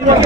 Affectionate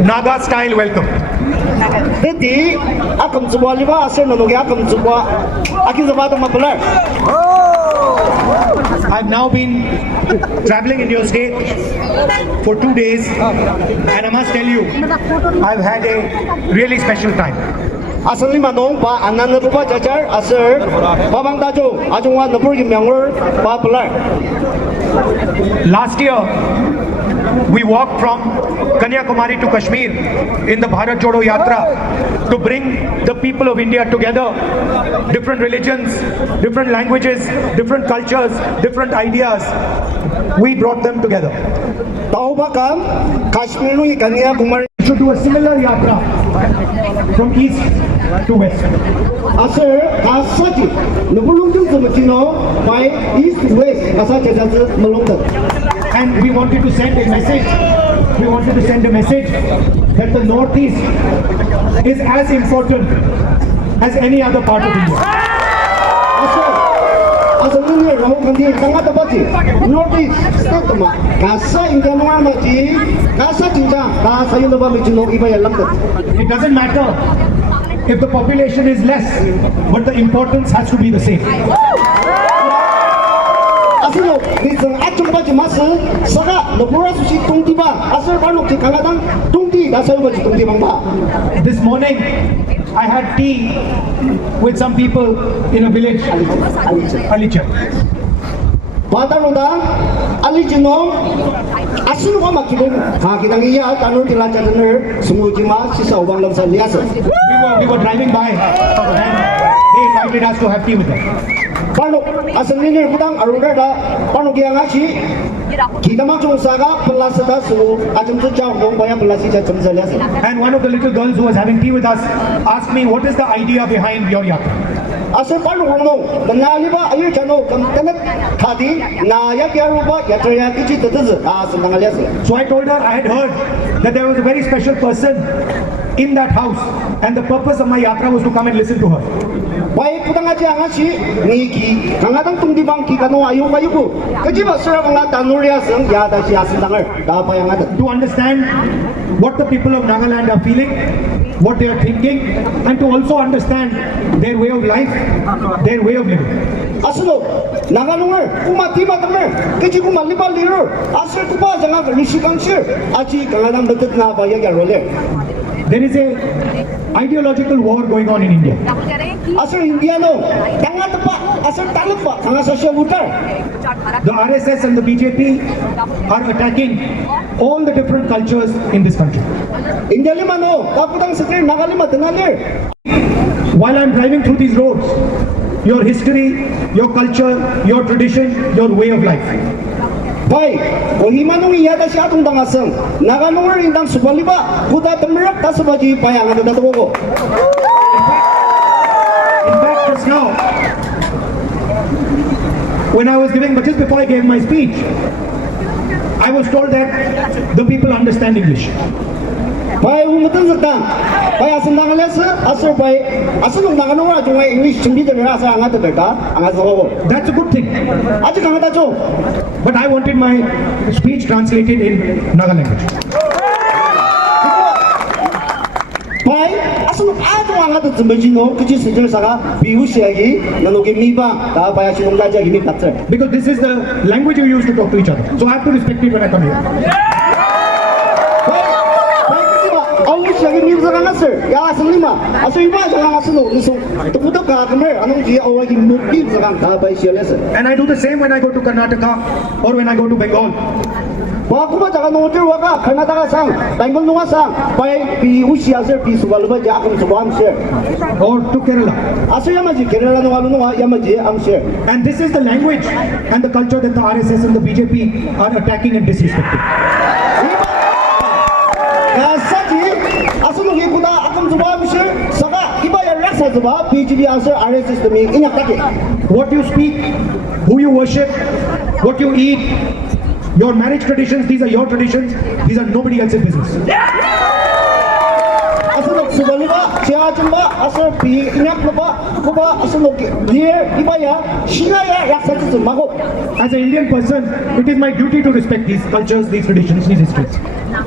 Naga style welcome. Jadi akan sebuah liba asal nunggu akan sebuah akan sebuah tempat belar. I've now been traveling in your state for 2 days, and I must tell you, I've had a really special time. Asal lima dong pa anan rupa jajar asal babang tajo ajungwa nepur gimyangwer pa belar. Last year, we walked from Kanyakumari to Kashmir in the Bharat Jodo Yatra to bring the people of India together. Different religions, different languages, different cultures, different ideas. We brought them together. Tahu bakam Kashmir nu Kanyakumari We should do a similar yatra from east to west. asal kasaji nepulung tu semacino by east west asal jajar melongkar. And we wanted to send a message. We wanted to send a message that the Northeast is as important as any other part of India. Asal ini Rahul Gandhi sangat tepat. Northeast state ma kasa India nuan maji kasa cinta kasa yang lepas macino iba yang langkat. It doesn't matter if the population is less, but the importance has to be the same. Asal ni acung baca masa saga lepura susi tungti ba asal baru ke kangadang tungti asal baca tungti bang ba. This morning, I had tea with some people in a village, Alicha. Badan udah ali jenong asal gua makin kita iya tanur dilancar bener semua jemaah sisa uang lam biasa. We were driving by and they invited us to have tea with them. Kalau asal ini budang aruda dah kalau dia ngasih kita macam saga pelas dah su acam tu jauh dong banyak pelas sih acam jelas. And one of the little girls who was having tea with us asked me, what is the idea behind your yatra? Asal kalau orang mengali ba ayu jano kena tadi naya kira rupa ya terjadi kecil terus asal mengali asal. So I told her I had heard that there was a very special person in that house and the purpose of my yatra was to come and listen to her. Baik budang aja ngasih niki kangadang tungdi bang kita no ayu kayu ku kejiba serang ngat tanur ya seng ya dah si asal tangar dah apa yang ada. To understand what the people of Nagaland are feeling, what they are thinking, and to also understand their way of life, their way of living. Asal Nagalungar umat tiba temer keji ku maliba liru asal tu ba jangan risi kangsir aji kangadang betul na apa yang roleh. There is a ideological war going on in India. Asal India no jangan tepat asal tak lepas jangan sosial butar. The RSS and the BJP are attacking all the different cultures in this country. India lima no kaputang sekali Nagalima dengalir. While I'm driving through these roads, your history, your culture, your tradition, your way of life. Baik, kohimanung iya dah siatung dangaseng. Nagalungar indang subaliba kuda temerak tak sebaji payang ada datu koko. In fact, just now, when I was giving, but just before I gave my speech, I was told that the people understand English. Baik, umutan sedang. Baik, asal Nagaland asal baik asal Nagalungar cuma English cembi terasa angat terdekat angat koko. That's a good thing. Aja kangat aja. But I wanted my speech translated in Naga language. Baik, asal ada angat cembi no kecil sejauh saga biu siagi nanogi miba dah bayar sinong lajar gini patser. Because this is the language you use to talk to each other. So I have to respect it when I come here. Awak siapa ni sekarang asal? Ya asal lima. Asal lima sekarang asal no. Nisung terputus kamer. Anong dia awak ini mungkin sekarang dah baik siapa asal. And I do the same when I go to Karnataka or when I go to Bengal. Aku mah jangan nongol waka Karnataka sang, Bengal nongol sang. Baik pi usia asal pi subal lepas jah aku subal amser. Or to Kerala. Asal yang macam Kerala nongol yang macam amser. And this is the language and the culture that the RSS and the BJP are attacking and disrespecting. Asal ni asal nongol kuda aku subal amser. Saka iba yang rasa ba BJP asar RSS demi inyak take. What you speak, who you worship, what you eat, your marriage traditions, these are your traditions. These are nobody else's business. Asal subaliba cia jumba asal bi inyak ba kuba asal clear ibaya shigaya yaksat mago. As an Indian person, it is my duty to respect these cultures, these traditions, these histories.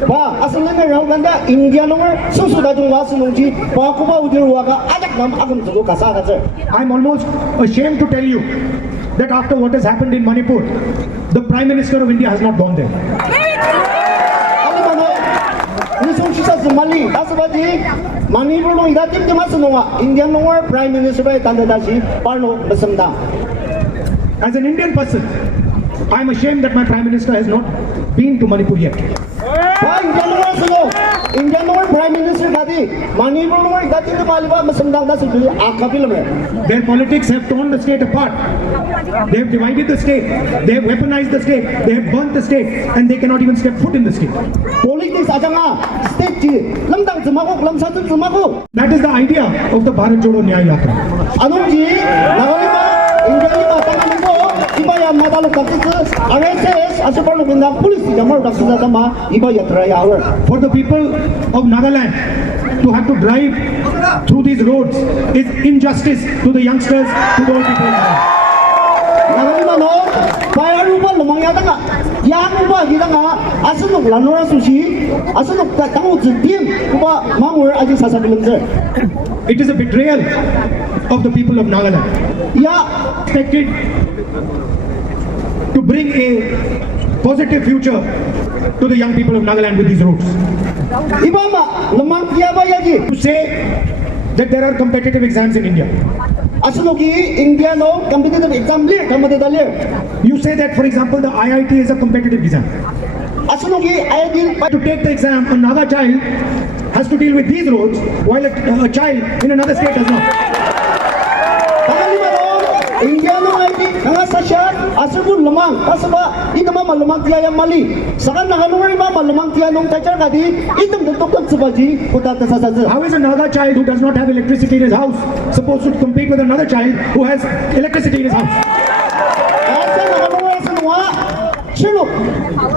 Ba asal nga Rahul Gandhi India nomor susuda jumba sunungji ba kuba udirwaga ajak nam agam tugu kasa kaser. I'm almost ashamed to tell you that after what has happened in Manipur, the Prime Minister of India has not gone there. Mali, asabadi, Manipur no ida tim mas noa, Indian no Prime Minister by Kandadashi, Parno Basamda. As an Indian person, I'm ashamed that my Prime Minister has not been to Manipur yet. Indian no Prime Minister Gandhi, Manipur no ida tim Maliba Basamda Nasu Akapil. Their politics have torn the state apart. They have divided the state. They have weaponized the state. They have burnt the state, and they cannot even step foot in the state. Politics ajanga state lamdang zamago lamsatu zamago. That is the idea of the Bharat Jodo Nyaya Yatra. Anungji nagalima Indian matangango ibaya madalu takis RSS asapano benda police jamar daksa dama ibaya trayawar. For the people of Nagaland to have to drive through these roads is injustice to the youngsters, to the old people. Nagalima no bayaruba lumangyatanga yanuba hidanga asunok lanora sushi asunok tangu zitim kuba mamur aji sasabilanzer. It is a betrayal of the people of Nagaland. Ya Expected to bring a positive future to the young people of Nagaland with these roads. ibama lamang yaba yaji To say that there are competitive exams in India. asunoki India no competitive exam clear kamadadalir You say that, for example, the IIT is a competitive exam. asunoki ayadil To take the exam, a Naga child has to deal with these roads, while a child in another state does not. India no ayadi nga sasya asubun lamang kasaba itama malumang tiya yang mali sakan nagalungari ba malumang tiya nung teacher kadi itam doktor sabaji utata sasaja. How is a Naga child who does not have electricity in his house supposed to compete with another child who has electricity in his house? Asa nagalungari sa nuwa Chino,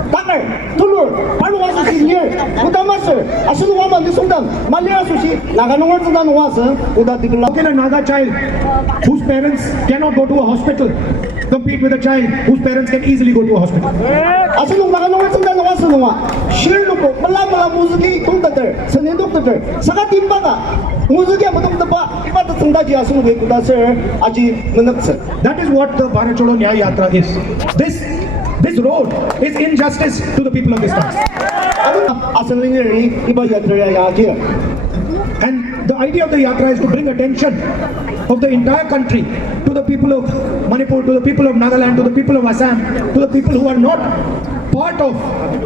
Takar, Tulur, Pano was a senior, Utamaser, Asunuama, the Sultan, Malia Sushi, Naganor to Danwasa, Uda How can a Naga child whose parents cannot go to a hospital compete with a child whose parents can easily go to a hospital? Asunu Naganor to Danwasa, Shirluko, Malama Muzuki, Tundater, Sanedokter, Sakatimbaga, Muzuki, Matapa, Ibata Tundaji Asunu, Kudaser, Aji Manaksa. That is what the Bharat Jodo Nyaya Yatra is. This road is injustice to the people of this country. And the idea of the yatra is to bring attention of the entire country to the people of Manipur, to the people of Nagaland, to the people of Assam, to the people who are not part of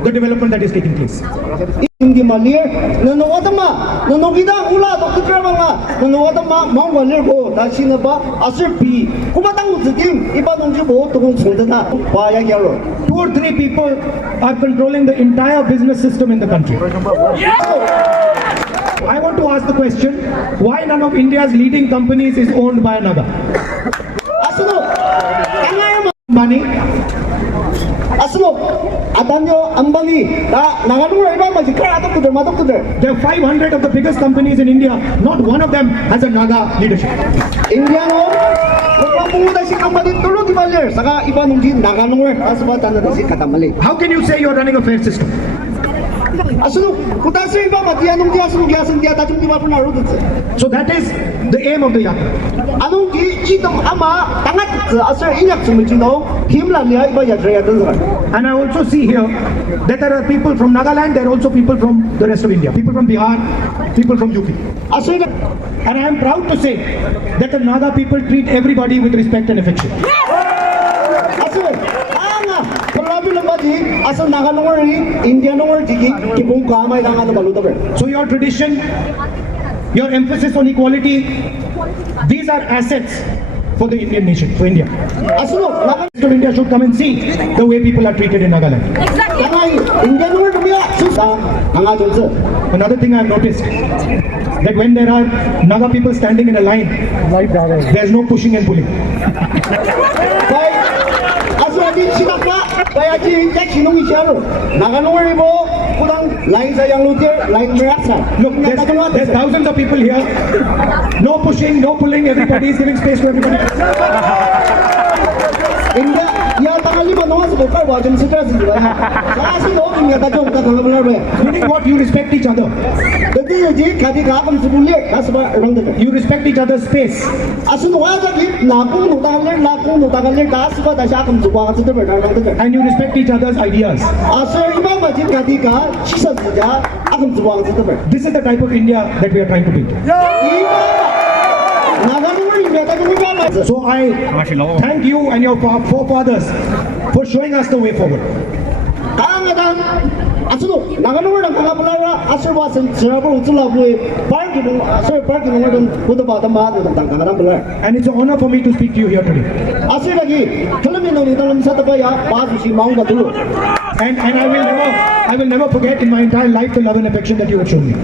the development that is taking place. Hindi malir, nanawatama, nanogida ula, Dr. Kramanga, nanawatama, mangwalir ko, dasina ba, asirpi, kumatang uzikim, iba nung jibo, tungong sundana, paya gyaro. 2 or 3 people are controlling the entire business system in the country. I want to ask the question, why none of India's leading companies is owned by a Naga? Asuno, kangayama, Money. asuno, Adanyo, Ambani, Naganura, Iba, Majikar, Adokter, Madokter. There are 500 of the biggest companies in India. Not one of them has a Naga leadership. Indiano, pumunta si company tulog di baler, saka iba nung din Naganura, asubatan na si katamali. How can you say you're running a fair system? Asuno, kutasir iba matiya nung dia asuno dia sendia tajum di mapun arudut. So that is the aim of the yatra. Anong gi itong ama tangat asar inyak sumijino himla niya iba yadra yadra. And I also see here that there are people from Nagaland, there are also people from the rest of India, people from Bihar, people from UP. Asar And I am proud to say that the Naga people treat everybody with respect and affection. asar anga palabi lambadi asar Naganori Indianor digi kibung kamay nang ano balutaber. So your tradition, your emphasis on equality, these are assets for the Indian nation, for India. Asuno, Of India should come and see the way people are treated in Nagaland. Exactly. 인간을 두며 수상 강화 정책. Another thing I've noticed, that when there are Naga people standing in a line, there's no pushing and pulling. 아수아지 시각과 봐야지 이제 기능이 시야로 나가는 뭐 부당 라인사 양로들 라인 매학사. Look, there's thousands of people here. No pushing, no pulling. Everybody is giving space to everybody. 인가 야 당할리만 나와서 못 깔고 좀 스트레스지가. 사실 너무 인가 좀 당하려고 해. Meaning what? You respect each other. 그때지 가디 가끔 주불리 가서 봐 이런데. You respect each other's space. 아스는 와자기 나공 노다갈래 다스 봐 다시 가끔 주고 가서 들 이런데. And you respect each other's ideas. 아스 이만 맞지 가디가 시선주자 가끔 주고 가서 들. This is the type of India that we are trying to build. So I thank you and your forefathers for showing us the way forward. 아스도 나가는 거랑 강아불라라 아스 와서 지나고 우슬라부에 parking 아스 parking 거는 보다 봐도 마도 당당한 불라. And it's an honor for me to speak to you here today. 아스라기 틀림이 너는 이달람 사다봐야 바주시 마음가 들어. And I will never forget in my entire life the love and affection that you have shown me.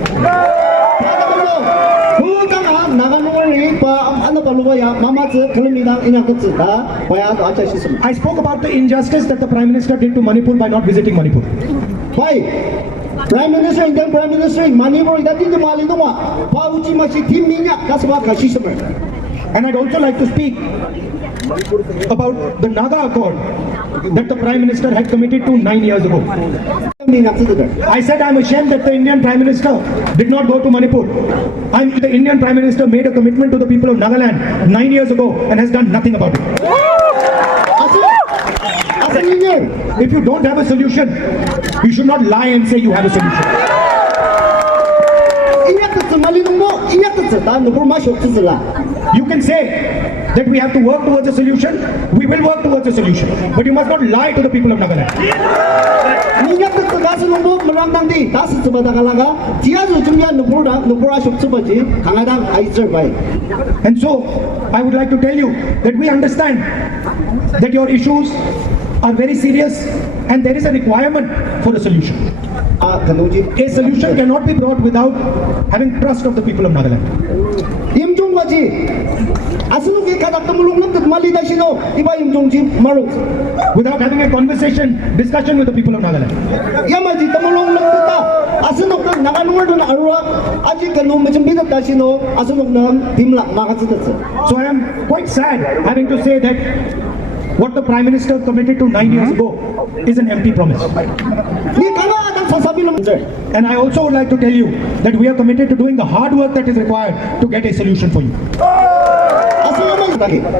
I spoke about the injustice that the Prime Minister did to Manipur by not visiting Manipur. Prime Minister and Prime Minister Manipur that did the Malidoma, Pauchi Mashi Timina, that's what Kashismer. And I'd also like to speak about the Naga Accord that the Prime Minister had committed to 9 years ago. I said I'm ashamed that the Indian Prime Minister did not go to Manipur. The Indian Prime Minister made a commitment to the people of Nagaland 9 years ago and has done nothing about it. If you don't have a solution, you should not lie and say you have a solution. You can say that we have to work towards a solution. We will work towards a solution. But you must not lie to the people of Nagaland. And so, I would like to tell you that we understand that your issues are very serious and there is a requirement for a solution. A solution cannot be brought without having trust of the people of Nagaland. Without having a discussion with the people of Nagaland. So I am quite sad having to say that what the Prime Minister committed to 9 years ago is an empty promise. And I also would like to tell you that we are committed to doing the hard work that is required to get a solution for you.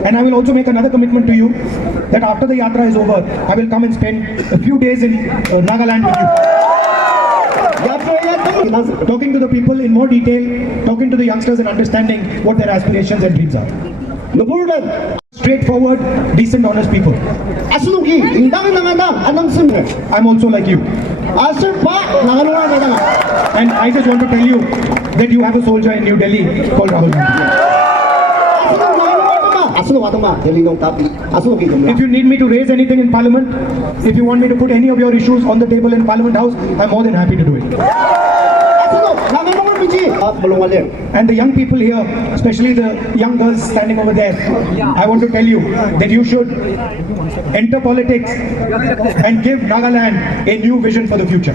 And I will also make another commitment to you that after the yatra is over, I will come and spend a few days in Nagaland with you. Talking to the people in more detail, talking to the youngsters and understanding what their aspirations and dreams are. Straightforward, decent, honest people. I'm also like you. And I just want to tell you that you have a soldier in New Delhi called Rahul. If you need me to raise anything in Parliament, if you want me to put any of your issues on the table in Parliament House, I'm more than happy to do it. And the young people here, especially the young girls standing over there, I want to tell you that you should enter politics and give Nagaland a new vision for the future.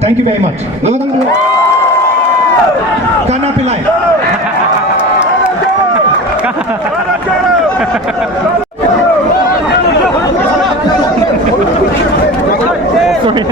Thank you very much. Kana Pillai. Sorry.